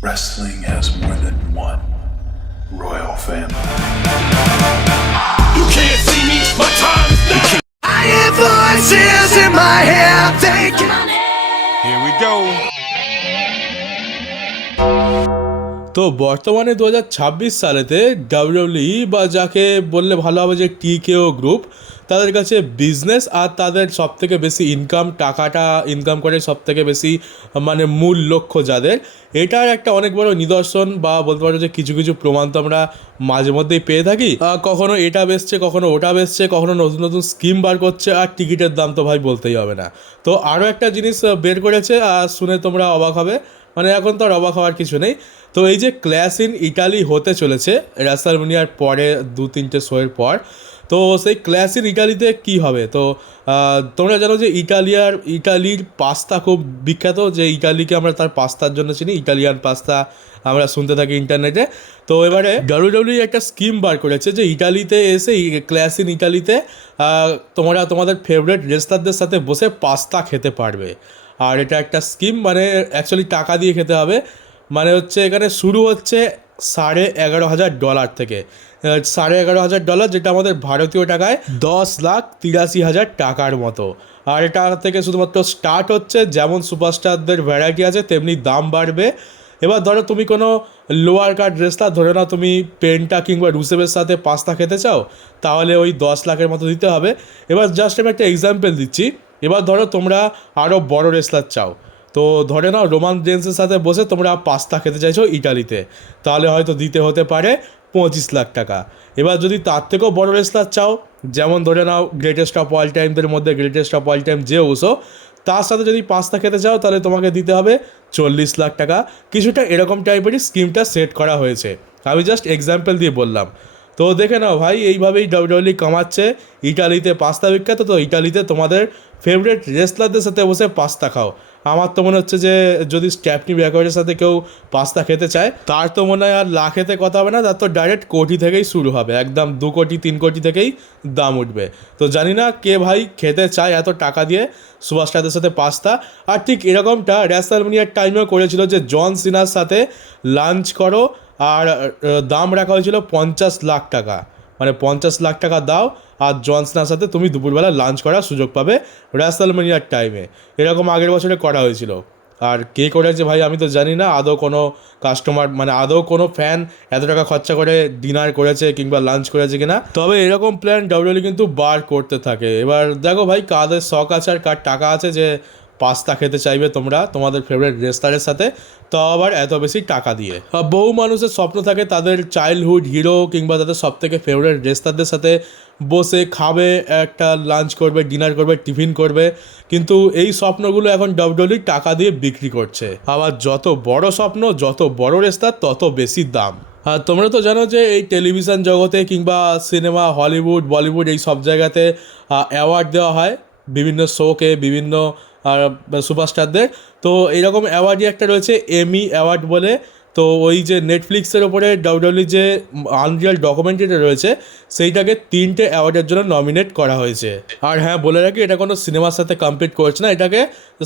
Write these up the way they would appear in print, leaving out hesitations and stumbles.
Wrestling has more than one royal family. You can't see me, my time is now. I hear voices in my head thinking. Here we go. তো বর্তমানে 2026 সালেতে WWE বা যাকে বললে ভালো হবে যে টিকেও group, তাদের কাছে বিজনেস আর তাদের সবথেকে বেশি টাকাটা ইনকাম করে সবথেকে বেশি, মানে মূল লক্ষ্য যাদের, এটার একটা অনেক বড় নিদর্শন বা বলতে পারো যে কিছু কিছু প্রমাণ তো আমরা মাঝে মধ্যেই পেয়ে থাকি। কখনো এটা বেচছে, কখনো ওটা বেচছে, কখনো নতুন নতুন স্কিম বার করছে, আর টিকিটের দাম তো ভাই বলতেই হবে না। তো আরও একটা জিনিস বের করেছে, আর শুনে তোমরা অবাক হবে, মানে এখন তো আর অবাক হওয়ার কিছু নেই। তো এই যে ক্ল্যাশ ইন ইটালি হতে চলেছে রেসলম্যানিয়ার পরে 2-3টে শোয়ের পর, তো সেই ক্ল্যাশ ইন ইটালিতে কী হবে? তো তোমরা জানো যে ইটালির পাস্তা খুব বিখ্যাত, যে ইটালিকে আমরা তার পাস্তার জন্য চিনি, ইটালিয়ান পাস্তা আমরা শুনতে থাকি ইন্টারনেটে। তো এবারে ডাব্লিউডাব্লিউই একটা স্কিম বার করেছে যে ইটালিতে এসে ক্ল্যাশ ইন ইটালিতে তোমরা তোমাদের ফেভারিট রেস্তারদের সাথে বসে পাস্তা খেতে পারবে। আর এটা একটা স্কিম, মানে অ্যাকচুয়ালি টাকা দিয়ে খেতে হবে। মানে হচ্ছে এখানে শুরু হচ্ছে $11,500 থেকে, $11,500, যেটা আমাদের ভারতীয় টাকায় 10,83,000 টাকার মতো। আর এটা থেকে শুধুমাত্র স্টার্ট হচ্ছে, যেমন সুপারস্টারদের ভ্যারাইটি আছে তেমনি দাম বাড়বে। এবার ধরো তুমি কোনো লোয়ার কার্ড রেসলার, ধরে নাও তুমি পেন্টা কিংবা রুসেবের সাথে পাস্তা খেতে চাও, তাহলে ওই 10 লাখের মতো দিতে হবে। এবার জাস্ট আমি একটা এক্সাম্পল দিচ্ছি। এবার ধরো তোমরা আরও বড় রেসলার চাও, তো ধরে নাও রোমান রেন্সের সাথে বসে তোমরা পাস্তা খেতে চাইছো ইটালিতে, তাহলে হয়তো দিতে হতে পারে 25 লাখ টাকা। এবার যদি তার থেকেও বড় রেসলার চাও, যেমন ধরে নাও গ্রেটেস্ট অফ অল টাইমদের মধ্যে গ্রেটেস্ট অফ অল টাইম যে ওসো, তার সাথে যদি পাস্তা খেতে চাও তাহলে তোমাকে দিতে হবে 40 লাখ টাকা। কিছুটা এরকম টাইপেরই স্কিমটা সেট করা হয়েছে, আমি জাস্ট এক্সাম্পল দিয়ে বললাম। তো দেখে নাও ভাই, এইভাবেই ডাব্লিউডাব্লিউই কামাচ্ছে। ইটালিতে পাস্তা বিখ্যাত, তো ইটালিতে তোমাদের ফেভারিট রেসলারদের সাথে বসে পাস্তা খাও। আমার তো মনে হচ্ছে যে যদি স্ট্যাপনি ব্যাকওয়ার্ডের সাথে কেউ পাস্তা খেতে চায়, তার তো মনে হয় আর লাখেতে কথা হবে না, তার তো ডাইরেক্ট কোটি থেকেই শুরু হবে, একদম 2 কোটি 3 কোটি থেকেই দাম উঠবে। তো জানি না কে ভাই খেতে চায় এত টাকা দিয়ে সুপারস্টারদের সাথে পাস্তা। আর ঠিক এরকমটা রেসলম্যানিয়ার টাইমেও করেছিল, যে জন সিনার সাথে লাঞ্চ করো, আর দাম রাখা হয়েছিল 50 লাখ টাকা, মানে 50 লাখ টাকা দাও আর জন সিনার সাথে তুমি দুপুরবেলা লাঞ্চ করার সুযোগ পাবে রেসলম্যানিয়ার টাইমে। এরকম আগের বছরে করা হয়েছিল। আর কে করেছে ভাই আমি তো জানি না, আদৌ কোনো কাস্টমার, মানে আদৌ কোনো ফ্যান এত টাকা খরচা করে ডিনার করেছে কিংবা লাঞ্চ করেছে কিনা। তবে এরকম প্ল্যান ডাব্লিউডাব্লিউই কিন্তু বার করতে থাকে। এবার দেখো ভাই, কাদের শখ আছে আর কার টাকা আছে যে পাস্তা খেতে চাইবে তোমরা তোমাদের ফেভারিট রেস্টুরেন্টের সাথে, তো আবার এত বেশি টাকা দিয়ে। বহু মানুষের স্বপ্ন থাকে তাদের চাইল্ডহুড হিরো কিংবা তাদের সবথেকে ফেভারিট রেস্টুরেন্টদের সাথে বসে খাবে, একটা লাঞ্চ করবে, ডিনার করবে, টিফিন করবে, কিন্তু এই স্বপ্নগুলো এখন ডাব্লিউডাব্লিউই টাকা দিয়ে বিক্রি করছে। আবার যত বড় স্বপ্ন, যত বড় রেস্টুরেন্ট, তত বেশি দাম। আর তোমরা তো জানো যে এই টেলিভিশন জগতে কিংবা সিনেমা, হলিউড, বলিউড, এই সব জায়গাতে অ্যাওয়ার্ড দেওয়া হয় বিভিন্ন শোকে, বিভিন্ন সুপারস্টারদের। তো এইরকম অ্যাওয়ার্ডই একটা রয়েছে এমি অ্যাওয়ার্ড বলে। তো ওই যে নেটফ্লিক্সের ওপরে ডাব্লিউডাব্লিউ যে আনরিয়াল ডকুমেন্টারিটা রয়েছে, সেইটাকে 3টে অ্যাওয়ার্ডের জন্য নমিনেট করা হয়েছে। আর হ্যাঁ, বলে রাখি এটা কোনো সিনেমার সাথে কম্পিট করছে না, এটাকে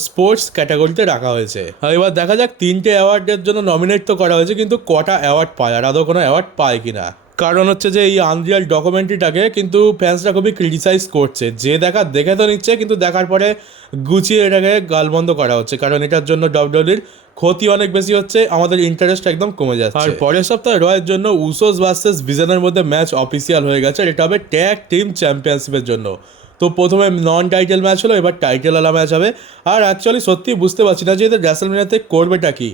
স্পোর্টস ক্যাটাগরিতে রাখা হয়েছে। এবার দেখা যাক 3টে অ্যাওয়ার্ডের জন্য নমিনেট তো করা হয়েছে, কিন্তু কটা অ্যাওয়ার্ড পায়, আর আদৌ কোনো অ্যাওয়ার্ড পায় কিনা। কারণ হচ্ছে যে এই আনরিয়াল ডকুমেন্টারিটাকে কিন্তু ফ্যান্সরা খুবই ক্রিটিসাইজ করছে, যে দেখে তো নিচ্ছে, কিন্তু দেখার পরে গুছিয়ে এটাকে গালবন্ধ করা হচ্ছে, কারণ এটার জন্য ডাব্লিউডাব্লিউর ক্ষতি অনেক বেশি হচ্ছে, আমাদের ইন্টারেস্ট একদম কমে যাচ্ছে। আর পরের সপ্তাহে রয়ের জন্য উসোস ভার্সেস ভিশনের মধ্যে ম্যাচ অফিসিয়াল হয়ে গেছে, আর এটা হবে ট্যাগ টিম চ্যাম্পিয়নশিপের জন্য। তো প্রথমে নন টাইটেল ম্যাচ হলো, এবার টাইটেলওয়ালা ম্যাচ হবে। আর অ্যাকচুয়ালি সত্যি বুঝতে পারছি না যে এদের রেসলম্যানিয়াতে করবেটা কি।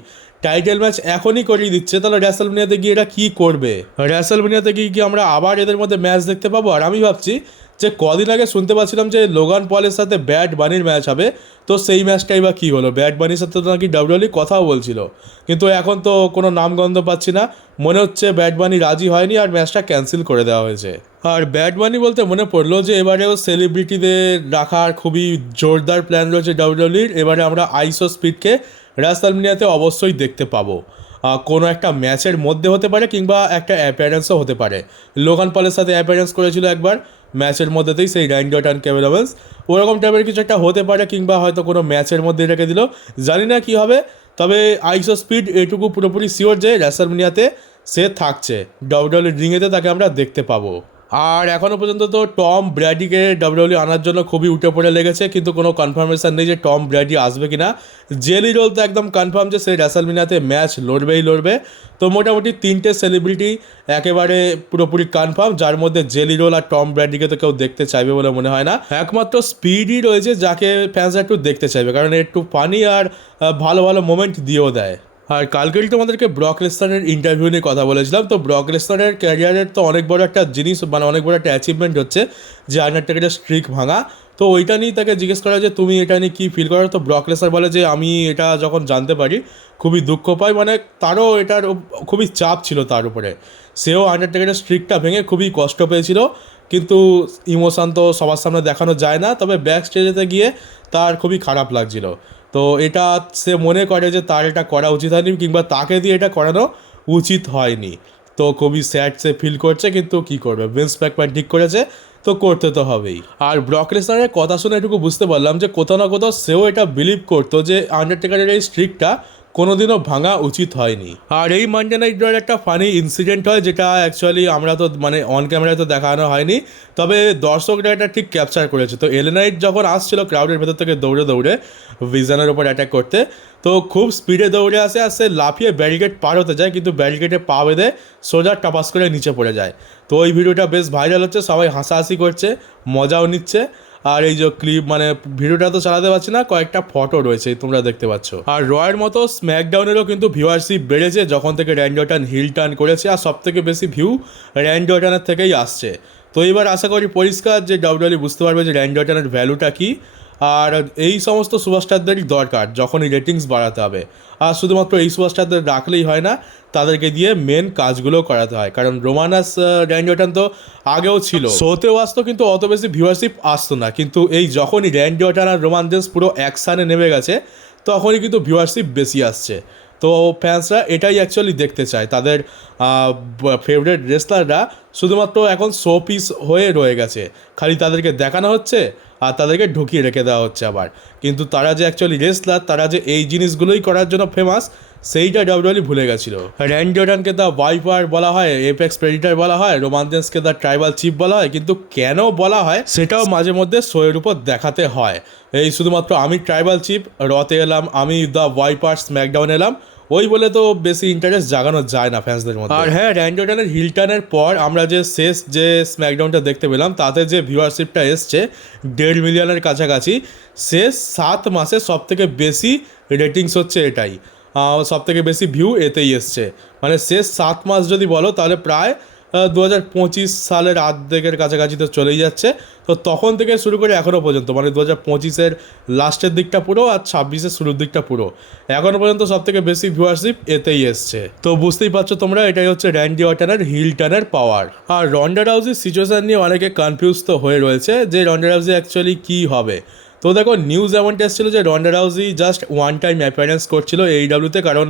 টাইটেল ম্যাচ এখনই করিয়ে দিচ্ছে, তাহলে রেসলম্যানিয়াতে গিয়ে এরা কী করবে? রেসলম্যানিয়াতে গিয়ে কি আমরা আবার এদের মধ্যে ম্যাচ দেখতে পাবো? আর আমি ভাবছি যে কদিন আগে শুনতে পাচ্ছিলাম যে লোগান পলের সাথে ব্যাড বানির ম্যাচ হবে, তো সেই ম্যাচটাই বা কী হলো? ব্যাড বানির সাথে তো নাকি ডাব্লিউডাব্লিউ কথাও বলছিল, কিন্তু এখন তো কোনো নামগন্ধ পাচ্ছি না। মনে হচ্ছে ব্যাড বানি রাজি হয়নি আর ম্যাচটা ক্যান্সেল করে দেওয়া হয়েছে। আর ব্যাড বানি বলতে মনে পড়লো যে এবারেও সেলিব্রিটিদের রাখার খুবই জোরদার প্ল্যান রয়েছে ডাব্লিউডাব্লিউর। এবারে আমরা আইসো স্পিডকে রেসলম্যানিয়াতে অবশ্যই দেখতে পাবো, কোনো একটা ম্যাচের মধ্যে হতে পারে কিংবা একটা অ্যাপিয়ারেন্সও হতে পারে। লোগান পলের সাথে অ্যাপিয়ারেন্স করেছিল একবার ম্যাচের মধ্যেতেই, সেই র্যান্ডি অর্টন কেভিন ওভেন্স, ওরকম টাইপের কিছু একটা হতে পারে, কিংবা হয়তো কোনো ম্যাচের মধ্যে রেখে দিল, জানি না কী হবে। তবে আইসো স্পিড এটুকু পুরোপুরি শিওর যে রেসলম্যানিয়াতে সে থাকছে, ডাব্লিউডাব্লিউ রিংয়েতে তাকে আমরা দেখতে পাবো। আর এখনও পর্যন্ত তো টম ব্র্যাডিকে ডাব্লিউডাব্লিউ আনার জন্য খুবই উঠে পড়ে লেগেছে, কিন্তু কোনো কনফার্মেশন নেই যে টম ব্র্যাডি আসবে কিনা। জেলি রোল তো একদম কনফার্ম যে সেই রেসলম্যানিয়াতে ম্যাচ লড়বে। তো মোটামুটি 3টে সেলিব্রিটি একেবারে পুরোপুরি কনফার্ম, যার মধ্যে জেলি রোল আর টম ব্র্যাডিকে তো কেউ দেখতে চাইবে বলে মনে হয় না। একমাত্র স্পিডই রয়েছে যাকে ফ্যান্সরা একটু দেখতে চাইবে, কারণ একটু ফানি আর ভালো ভালো মোমেন্ট দিয়েও দেয়। আর কালকেই তোমাদেরকে ব্রক লেসনারের ইন্টারভিউ নিয়ে কথা বলেছিলাম। তো ব্রক লেসনারের ক্যারিয়ারের তো অনেক বড় একটা জিনিস, মানে অনেক বড় একটা অ্যাচিভমেন্ট হচ্ছে যে আন্ডারটেকারের স্ট্রিক ভাঙা। তো ওইটা নিয়ে তাকে জিজ্ঞেস করা যে তুমি এটা নিয়ে কী ফিল করো। তো ব্রক লেসনার বলে যে আমি এটা যখন জানতে পারি খুবই দুঃখ পাই, মানে তারও এটার খুবই চাপ ছিল তার উপরে। সেও আন্ডারটেকারের স্ট্রিকটা ভেঙে খুবই কষ্ট পেয়েছিল, কিন্তু ইমোশন তো সবার সামনে দেখানো যায় না। তবে ব্যাক স্টেজেতে গিয়ে তার খুবই খারাপ লাগছিল। তো এটা সে মনে করে যে তার এটা করা উচিত হয়নি, কিংবা তাকে দিয়ে এটা করানো উচিত হয়নি। তো খুবই স্যাড সে ফিল করছে, কিন্তু কী করবে, ভিন্স ম্যাকম্যান ঠিক করেছে তো করতে তো হবেই। আর ব্রক লেসনারের কথা শুনে এটুকু বুঝতে পারলাম যে কোথাও না কোথাও সেও এটা বিলিভ করতো যে আন্ডারটেকারের এই স্ট্রিকটা কোনোদিনও ভাঙা উচিত হয়নি। আর এই মানডে নাইট ড্রয়ের একটা ফানি ইনসিডেন্ট হয়, যেটা অ্যাকচুয়ালি আমরা তো মানে অন ক্যামেরায় তো দেখানো হয়নি, তবে দর্শকরা এটা ঠিক ক্যাপচার করেছে। তো এলএ নাইট যখন আসছিল ক্রাউডের ভেতর থেকে দৌড়ে ভিজনের ওপর অ্যাটাক করতে, তো খুব স্পিডে দৌড়ে আসে আর সে লাফিয়ে ব্যারিকেড পার হতে যায়, কিন্তু ব্যারিকেডে পা বেঁধে সোজা টাপাস করে নিচে পড়ে যায়। তো ওই ভিডিওটা বেশ ভাইরাল হচ্ছে, সবাই হাসাহাসি করছে, মজাও নিচ্ছে। আর এই যে ক্লিপ, মানে ভিডিওটা তো চালাতে পারছি না, কয়েকটা ফটো রয়েছে তোমরা দেখতে পাচ্ছ। আর রয়ের মতো স্ম্যাকডাউনেরও কিন্তু ভিউয়ারশিপ বেড়েছে যখন থেকে র্যান্ডি অর্টন হিল টার্ন করেছে, আর সব থেকে বেশি ভিউ র্যান্ডি অর্টনের থেকেই আসছে। তো এবার আশা করি পরিষ্কার যে ডাব্লিউডাব্লিউ বুঝতে পারবে যে র্যান্ডি অর্টনের ভ্যালুটা কী। আর এই সমস্ত সুপারস্টারদেরই দরকার যখনই রেটিংস বাড়াতে হবে। আর শুধুমাত্র এই সুপারস্টারদের রাখলেই হয় না, তাদেরকে দিয়ে মেন কাজগুলো করাতে হয়। কারণ রোমানাস র্যান্ডি অর্টন তো আগেও ছিল, শোতেও আসতো, কিন্তু অত বেশি ভিউয়ারশিপ আসতো না। কিন্তু এই যখনই র্যান্ডি অর্টন আর রোমান রেন্স পুরো অ্যাকশানে নেমে গেছে, তখনই কিন্তু ভিউয়ারশিপ বেশি আসছে। তো ফ্যান্সরা এটাই অ্যাকচুয়ালি দেখতে চায়, তাদের ফেভারিট রেসলাররা শুধুমাত্র এখন শো পিস হয়ে রয়ে গেছে, খালি তাদেরকে দেখানো হচ্ছে আর তাদেরকে ঢুকিয়ে রেখে দেওয়া হচ্ছে আবার। কিন্তু তারা যে অ্যাকচুয়ালি রেসলার, তারা যে এই জিনিসগুলোই করার জন্য ফেমাস, সেইটা ডাব্লিউডাব্লিউ ভুলে গেছিলো। র্যান্ডি অর্টনকে দ্য ভাইপার বলা হয়, এপেক্স প্রেডিটার বলা হয়, রোমান রেন্সকে দ্য ট্রাইবাল চিফ বলা হয়, কিন্তু কেন বলা হয় সেটাও মাঝে মধ্যে শোয়ের উপর দেখাতে হয়। এই শুধুমাত্র আমি ট্রাইবাল চিফ রতে এলাম, আমি দ্য ভাইপার স্ম্যাকডাউন এলাম, ওই বলে তো বেশি ইন্টারেস্ট জাগানো যায় না ফ্যান্সদের মধ্যে। আর হ্যাঁ, র্যান্ডি অর্টনের হিল টার্নের পর আমরা যে শেষ যে স্ম্যাকডাউনটা দেখতে পেলাম, তাতে যে ভিউয়ারশিপটা এসছে 1.5 মিলিয়নের কাছাকাছি। শেষ 7 মাসে সব থেকে বেশি রেটিংস হচ্ছে এটাই, সব থেকে বেশি ভিউ এতেই এসছে। মানে শেষ 7 মাস যদি বলো তাহলে প্রায় 2025 সালের অর্ধেকের কাছাকাছি তো চলেই যাচ্ছে। তো তখন থেকে শুরু করে এখনও পর্যন্ত, মানে 2025-এর লাস্টের দিকটা পুরো আর 26-এর শুরুর দিকটা পুরো, এখনও পর্যন্ত সব থেকে বেশি ভিউয়ারশিপ এতেই এসছে। তো বুঝতেই পারছো তোমরা, এটাই হচ্ছে র্যান্ডি অর্টনের হিল টার্নের পাওয়ার। আর রন্ডা রাউজির সিচুয়েশান নিয়ে অনেকে কনফিউজ তো হয়ে রয়েছে যে রন্ডা রাউজি অ্যাকচুয়ালি কী হবে। তো দেখো, নিউজ এমনটা এসেছিলো যে Ronda Rousey just one time appearance করছিল এইডাব্লিউতে, কারণ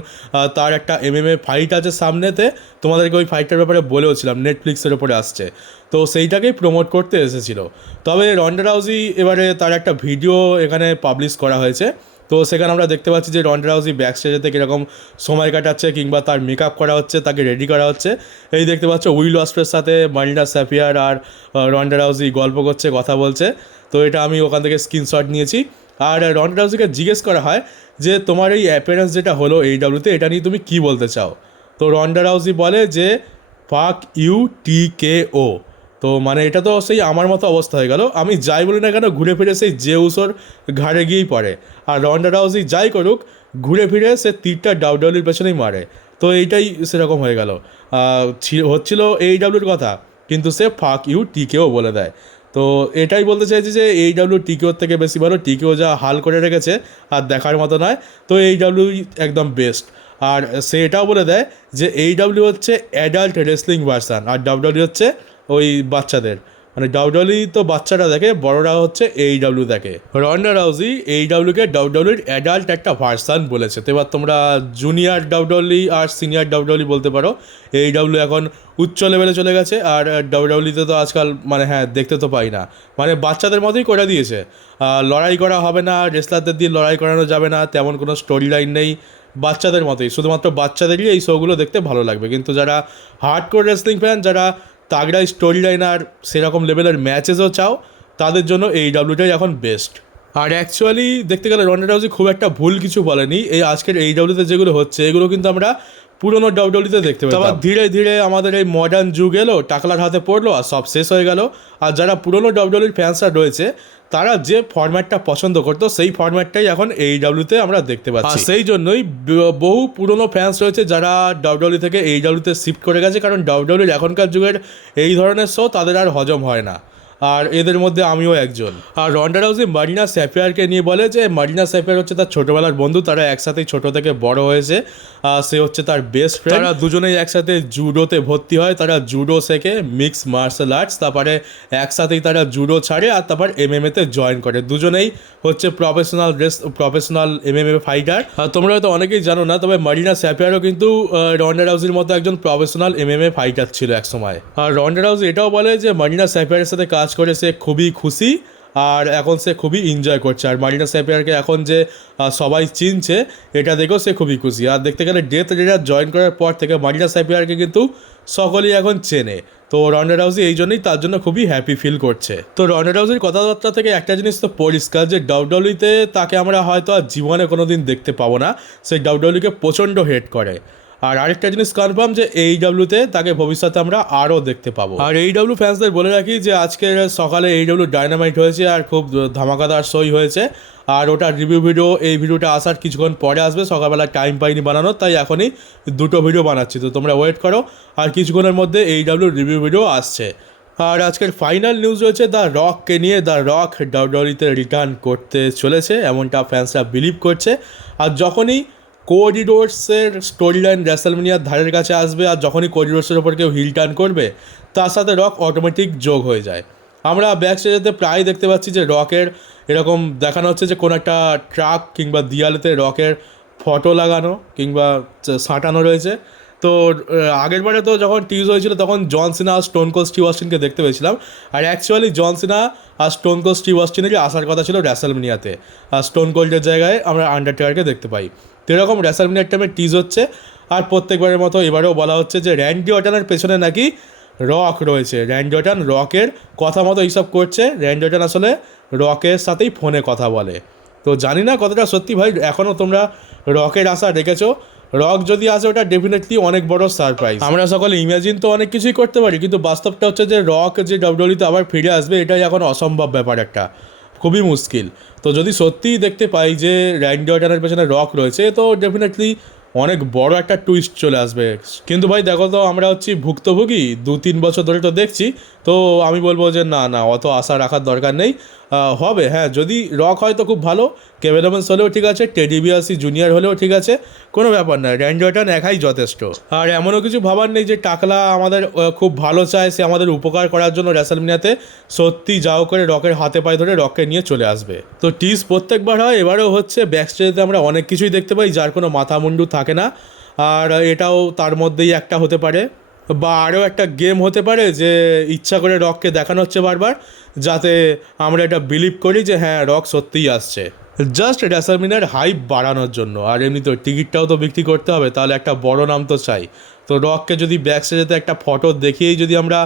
তার একটা MMA ফাইট আছে সামনেতে। তোমাদেরকে ওই ফাইটটার ব্যাপারে বলেওছিলাম, নেটফ্লিক্সের ওপরে আসছে, তো সেইটাকেই প্রমোট করতে এসেছিলো। তবে রন্ডা রাউজি এবারে তার একটা ভিডিও এখানে পাবলিশ করা হয়েছে। তো সেখানে আমরা দেখতে পাচ্ছি যে রন্ডা রাউজি ব্যাক স্টেজেতে কীরকম সময় কাটাচ্ছে, কিংবা তার মেকআপ করা হচ্ছে, তাকে রেডি করা হচ্ছে। এই দেখতে পাচ্ছ উইল অসপ্রের সাথে মারিনা স্যাফিয়ার আর রন্ডা রাউজি গল্প করছে, কথা বলছে। তো এটা আমি ওখান থেকে স্ক্রিনশট নিয়েছি। আর রন্ডা রাউজিকে জিজ্ঞেস করা হয় যে তোমার এই অ্যাপিয়ারেন্স যেটা হলো এইডাব্লিউতে, এটা নিয়ে তুমি কী বলতে চাও। তো রন্ডা রাউজি বলে যে ফাক ইউ TKO। তো মানে এটা তো সেই আমার মতো অবস্থা হয়ে গেল, আমি যাই বলি না কেন ঘুরে ফিরে সেই জেউসোর ঘাড়ে গিয়েই পড়ে। আর রন্ডা রাউজি যাই করুক, ঘুরে ফিরে সে তীরটা ডাব্লিউডাব্লিউর পেছনেই মারে। তো এইটাই সেরকম হয়ে গেল, হচ্ছিল এইডাব্লিউর কথা, কিন্তু সে ফাক ইউ TKO বলে দেয়। তো এটাই বলতে চাইছি যে এইডাব্লিউ TKOর থেকে বেশি ভালো, TKO যা হাল করে রেখেছে আর দেখার মতো নয়। তো এইডাব্লিউ একদম বেস্ট। আর সে এটাও বলে দেয় যে এইডাব্লিউ হচ্ছে অ্যাডাল্ট রেসলিং ভার্সান, আর ডাব্লিউডাব্লিউ হচ্ছে ওই বাচ্চাদের, মানে ডাব্লিউডাব্লিউ তো বাচ্চারা দেখে, বড়রা হচ্ছে এইডাব্লিউ দেখে। রন্ডা রাউজি এইডাব্লিউকে ডাব্লিউডাব্লিউর অ্যাডাল্ট একটা ভার্সান বলেছে। তো এবার তোমরা জুনিয়র ডাব্লিউডাব্লিউ আর সিনিয়র ডাব্লিউডাব্লিউ বলতে পারো। এইডাব্লিউ এখন উচ্চ লেভেলে চলে গেছে, আর ডাব্লিউডাব্লিউতে তো আজকাল মানে হ্যাঁ দেখতে তো পাই না, মানে বাচ্চাদের মতোই করে দিয়েছে। লড়াই করা হবে না, রেসলারদের দিয়ে লড়াই করানো যাবে না, তেমন কোনো স্টোরি লাইন নেই, বাচ্চাদের মতোই, শুধুমাত্র বাচ্চাদেরই এই শোগুলো দেখতে ভালো লাগবে। কিন্তু যারা হার্ডকোর রেসলিং ফ্যান, যারা তাগড়া স্টোরি লাইন আর সেরকম লেভেলের ম্যাচেসও চাও, তাদের জন্য AEWটাই এখন বেস্ট। আর অ্যাকচুয়ালি দেখতে গেলে রন্ডা রাউজি খুব একটা ভুল কিছু বলেনি। এই আজকের AEWতে যেগুলো হচ্ছে এগুলো কিন্তু আমরা পুরোনো WWE দেখতে পেতাম। আবার ধীরে ধীরে আমাদের এই মডার্ন যুগ এলো, টাকলার হাতে পড়লো আর সব শেষ হয়ে গেল। আর যারা পুরোনো WWE ফ্যান্সরা রয়েছে তারা যে ফরম্যাটটা পছন্দ করতো সেই ফরম্যাটটাই এখন AEWতে আমরা দেখতে পাচ্ছি। আর সেই জন্যই বহু পুরনো ফ্যান্স রয়েছে যারা WWE থেকে AEWতে শিফট করে গেছে, কারণ WWE এখনকার যুগের এই ধরনের শো তাদের আর হজম হয় না। আর এদের মধ্যে আমিও একজন। আর রন্ডা রাউজি মারিনা স্যাফিয়ারকে নিয়ে বলে যে মারিনা স্যাফিয়ার হচ্ছে তার ছোটোবেলার বন্ধু, তারা একসাথেই ছোটো থেকে বড় হয়েছে, সে হচ্ছে তার বেস্ট ফ্রেন্ড। তারা দুজনেই একসাথে জুডোতে ভর্তি হয়, তারা জুডো শেখে, মিক্স মার্শাল আর্টস, তারপরে একসাথেই তারা জুডো ছাড়ে আর তারপর MMA-তে জয়েন করে। দুজনেই হচ্ছে প্রফেশনাল MMA ফাইটার। তোমরা হয়তো অনেকেই জানো না, তবে মারিনা স্যাফিয়ারও কিন্তু রন্ডা রাউজির মতো একজন প্রফেশনাল MMA ফাইটার ছিল এক সময়। আর রন্ডা রাউজি এটাও বলে যে মারিনা স্যাফিয়ারের সাথে কাজ করে সে খুবই খুশি আর এখন সে খুবই এনজয় করছে। আর মারিনা স্যাফিয়ারকে এখন যে সবাই চিনছে এটা দেখেও সে খুবই খুশি। আর দেখতে গেলে ডেথ রেডার জয়েন করার পর থেকে মারিনা স্যাফিয়ারকে কিন্তু সকলেই এখন চেনে। তো রন্ডা রাউজি এই জন্যই তার জন্য খুবই হ্যাপি ফিল করছে। তো রন্ডা রাউজির কথাবার্তা থেকে একটা জিনিস তো পরিষ্কার যে WWE-তে তাকে আমরা হয়তো আর জীবনে কোনো দিন দেখতে পাবো না, সে WWE-কে প্রচণ্ড হেট করে। আর আরেকটা জিনিস কনফার্ম যে AEWতে তাকে ভবিষ্যতে আমরা আরও দেখতে পাবো। আর AEW ফ্যান্সদের বলে রাখি যে আজকের সকালে AEW ডায়নামাইট হয়েছে আর খুব ধামাকাদার শোই হয়েছে। আর ওটার রিভিউ ভিডিও এই ভিডিওটা আসার কিছুক্ষণ পরে আসবে, সকালবেলা টাইম পাইনি বানানোর, তাই এখনই দুটো ভিডিও বানাচ্ছি। তো তোমরা ওয়েট করো, আর কিছুক্ষণের মধ্যে AEW রিভিউ ভিডিও আসছে। আর আজকের ফাইনাল নিউজ রয়েছে দ্য রককে নিয়ে। দ্য রক WWE-তে রিটার্ন করতে চলেছে এমনটা ফ্যান্সরা বিলিভ করছে। আর যখনই কোডি রোডসের স্টোরি লাইন রেসলম্যানিয়ার ধারের কাছে আসবে আর যখনই কোডি রোডসের ওপর কেউ হিল টার্ন করবে তার সাথে রক অটোমেটিক যোগ হয়ে যায়। আমরা ব্যাক স্টেজেতে প্রায় দেখতে পাচ্ছি যে রকের এরকম দেখানো হচ্ছে যে কোনো একটা ট্রাক কিংবা দিয়ালেতে রকের ফটো লাগানো কিংবা সাঁটানো রয়েছে। তো আগের বারে তো যখন টিজ হয়েছিল তখন জন সিনা আর স্টোন কোল্ড স্টিভ অস্টিনকে দেখতে পেয়েছিলাম। আর অ্যাকচুয়ালি জন সিনা আর স্টোন কোল্ড স্টিভ অস্টিনেরই আসার কথা ছিল রেসলম্যানিয়াতে, আর স্টোন কোল্ডের জায়গায় আমরা আন্ডারটেকারকে দেখতে পাই। তো এরকম রেসলম্যানিয়ার টাইমে টিজ হচ্ছে। আর প্রত্যেকবারের মতো এবারেও বলা হচ্ছে যে র্যান্ডি অর্টনের পেছনে নাকি রক রয়েছে। র্যান্ডি অর্টন রকের কথা মতো এইসব করছে। র্যান্ডি অর্টন আসলে রকের সাথেই ফোনে কথা বলে। তো জানি না কতটা সত্যি ভাই, এখনও তোমরা রকের আশা রেখেছো। রক যদি আসে ওটা ডেফিনেটলি অনেক বড় সারপ্রাইজ। আমরা সকলে ইমাজিন তো অনেক কিছুই করতে পারি, কিন্তু বাস্তবটা হচ্ছে যে রক যে WWE-তে আবার ফিরে আসবে এটাই এখন অসম্ভব ব্যাপার, একটা খুবই মুশকিল। তো যদি সত্যিই দেখতে পাই যে র্যান্ডি অর্টনের পেছনে রক রয়েছে তো ডেফিনেটলি অনেক বড় একটা টুইস্ট চলে আসবে। কিন্তু ভাই দেখো তো আমরা হচ্ছি ভুক্তভোগী, 2-3 বছর ধরে তো দেখছি। তো আমি বলবো যে না না, অত আশা রাখার দরকার নেই। হবে, হ্যাঁ, যদি রক হয় তো খুব ভালো, কেভিন ওভেন্স হলেও ঠিক আছে, টেডি ডিবিয়াসি জুনিয়র হলেও ঠিক আছে, কোনো ব্যাপার না, র্যান্ডি অর্টন একাই যথেষ্ট। আর এমনও কিছু ভাবার নেই যে টাকলা আমাদের খুব ভালো চায়, সে আমাদের উপকার করার জন্য রেসলম্যানিয়াতে সত্যি যাও করে রকের হাতে পায়ে ধরে রককে নিয়ে চলে আসবে। তো টিজ প্রত্যেকবার হয়, এবারেও হচ্ছে। ব্যাকস্টেজে আমরা অনেক কিছুই দেখতে পাই যার কোনো মাথা মুন্ডু থাকে না। আর এটাও তার মধ্যেই একটা হতে পারে, বা আরও একটা গেম হতে পারে যে ইচ্ছা করে রককে দেখানো হচ্ছে বারবার, যাতে আমরা এটা বিলিভ করি যে হ্যাঁ রক সত্যিই আসছে, জাস্ট রেসলম্যানিয়ার হাইপ বাড়ানোর জন্য। আর এমনি তো টিকিটটাও তো বিক্রি করতে হবে, তাহলে একটা বড় নাম তো চাই। তো রককে যদি ব্যাক স্টেজেতে একটা ফটো দেখিয়েই যদি আমরা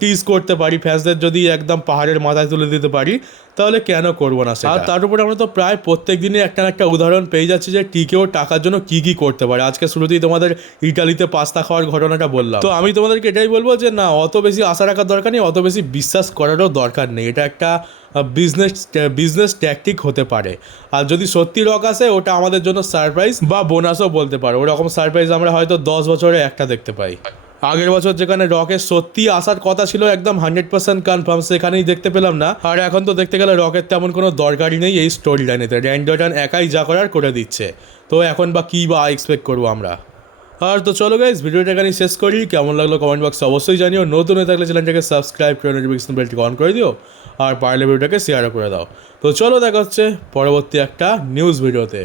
টিজ করতে পারি, ফ্যান্সদের যদি একদম পাহাড়ের মাথায় তুলে দিতে পারি, তাহলে কেন করবো না সেটা। আর তার উপরে আমরা তো প্রায় প্রত্যেক দিনই একটা না একটা উদাহরণ পেয়ে যাচ্ছি যে টিকেও টাকার জন্য কী কী করতে পারে। আজকে শুরুতেই তোমাদের ইটালিতে পাস্তা খাওয়ার ঘটনাটা বললাম। তো আমি তোমাদেরকে এটাই বলবো যে না, অত বেশি আশা রাখার দরকার নেই, অত বেশি বিশ্বাস করারও দরকার নেই। এটা একটা বিজনেস ট্যাকটিক হতে পারে। আর যদি সত্যি রক আসে ওটা আমাদের জন্য সারপ্রাইজ বা বোনাসও বলতে পারো। ওরকম সারপ্রাইজ আমরা হয়তো 10 বছরে একটা দেখতে পাই। আগের বছর যেখানে রকের সত্যি আসার কথা ছিল একদম 100% কনফার্ম, সেখানেই দেখতে পেলাম না। আর এখন তো দেখতে গেলে রকের তেমন কোনো দরকারই নেই এই স্টোরি লাইনেতে, র্যান্ডি অর্টন একাই যা করার করে দিচ্ছে। তো এখন বা কী বা এক্সপেক্ট করবো আমরা। আর তো চলো গাইজ, ভিডিওটা এখানেই শেষ করি। কেমন লাগলো কমেন্ট বক্সে অবশ্যই জানিও। নতুন হয়ে থাকলে চ্যানেলটাকে সাবস্ক্রাইব করে নোটিফিকেশন বেলটিকে অন করে দিও, আর পারলে ভিডিওটাকে শেয়ারও করে দাও। তো চলো দেখা হচ্ছে পরবর্তী একটা নিউজ ভিডিওতে।